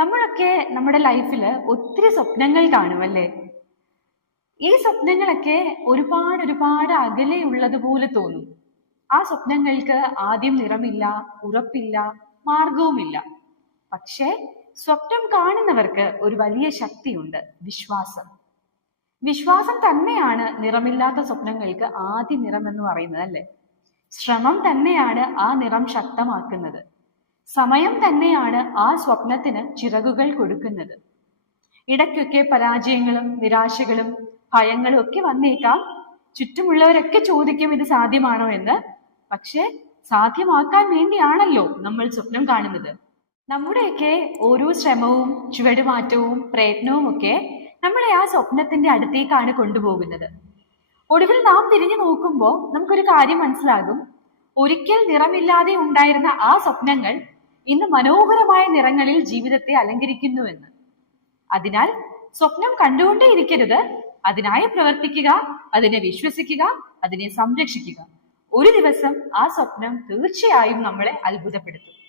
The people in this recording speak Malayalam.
നമ്മളൊക്കെ നമ്മുടെ ലൈഫിൽ ഒത്തിരി സ്വപ്നങ്ങൾ കാണുമല്ലേ? ഈ സ്വപ്നങ്ങളൊക്കെ ഒരുപാട് അകലെയുള്ളതുപോലെ തോന്നും. ആ സ്വപ്നങ്ങൾക്ക് ആദ്യം നിറമില്ല, ഉറപ്പില്ല, മാർഗവുമില്ല. പക്ഷേ സ്വപ്നം കാണുന്നവർക്ക് ഒരു വലിയ ശക്തിയുണ്ട്, വിശ്വാസം. വിശ്വാസം തന്നെയാണ് നിറമില്ലാത്ത സ്വപ്നങ്ങൾക്ക് ആദ്യ നിറം എന്ന് പറയുന്നത്, അല്ലേ? ശ്രമം തന്നെയാണ് ആ നിറം ശക്തമാക്കുന്നത്. സമയം തന്നെയാണ് ആ സ്വപ്നത്തിന് ചിറകുകൾ കൊടുക്കുന്നത്. ഇടയ്ക്കൊക്കെ പരാജയങ്ങളും നിരാശകളും ഭയങ്ങളും ഒക്കെ വന്നേക്കാം. ചുറ്റുമുള്ളവരൊക്കെ ചോദിക്കും ഇത് സാധ്യമാണോ എന്ന്. പക്ഷെ സാധ്യമാക്കാൻ വേണ്ടിയാണല്ലോ നമ്മൾ സ്വപ്നം കാണുന്നത്. നമ്മുടെയൊക്കെ ഓരോ ശ്രമവും ചുവടുമാറ്റവും പ്രയത്നവും ഒക്കെ നമ്മളെ ആ സ്വപ്നത്തിന്റെ അടുത്തേക്കാണ് കൊണ്ടുപോകുന്നത്. ഒടുവിൽ നാം തിരിഞ്ഞു നോക്കുമ്പോൾ നമുക്കൊരു കാര്യം മനസ്സിലാകും. ഒരിക്കൽ നിറമില്ലാതെ ഉണ്ടായിരുന്ന ആ സ്വപ്നങ്ങൾ ഇന്ന് മനോഹരമായ നിറങ്ങളിൽ ജീവിതത്തെ അലങ്കരിക്കുന്നുവെന്ന്. അതിനാൽ സ്വപ്നം കണ്ടുകൊണ്ടേയിരിക്കരുത്, അതിനായി പ്രവർത്തിക്കുക, അതിനെ വിശ്വസിക്കുക, അതിനെ സംരക്ഷിക്കുക. ഒരു ദിവസം ആ സ്വപ്നം തീർച്ചയായും നമ്മളെ അത്ഭുതപ്പെടുത്തും.